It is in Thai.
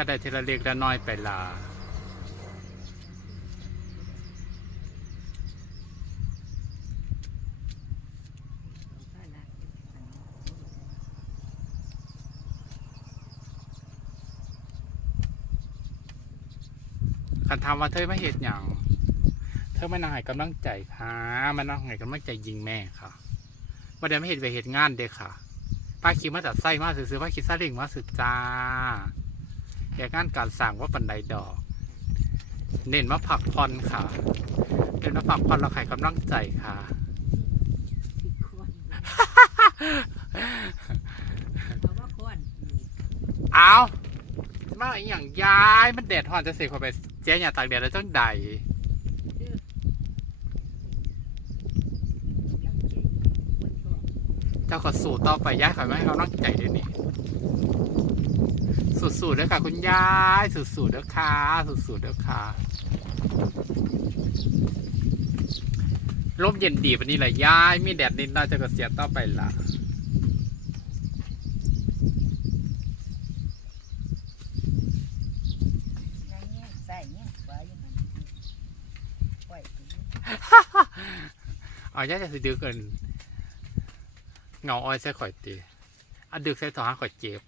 ก็ได้ทีละเล็กละน้อยไปละคันถามว่าเธอไม่เหตุอย่าง เธอไม่นางให้กำลังใจค่ะมันนางให้กำลังใจยิงแม่ค่ะว่าเดี๋ยวไม่เหตุไปเหตุงานเด็กค่ะป้าคิดมาจากไส้มาซื้อๆป้าคิดซาเลิงมาสุดจ้า เหตุงานการสั่งว่าปันไดดอก เน้นมาผักพรค่ะ เน้นมาผักพรเราไข่กำลังใจค่ะผิดคนเอาว่าอามาอย่างยายมันแดดหอนจะเสกเข้าไปเจ๊อย่าตากแดดแล้วจังใดตั้งใจคนท้องเจ้าก็สู้ต่อไปย้ายขอยไม่ให้กำลังใจด้วยนี่ สู้ๆเด้อค่ะ คุณยายสู้ๆเด้อค่ะสู้ๆเด้อค่ะลมเย็นดีวันนี้แหละยายมีแดดนิดน่อยเจะก็เสียต่อไปละเซียใส่เนี่ยขวาอางนั้นปล่อยไปเอาย่าจะสิดึกเกินเงาอ้อยใส่ข่อยตีอะดึกใส่ต่อหาข่อยเจ็บ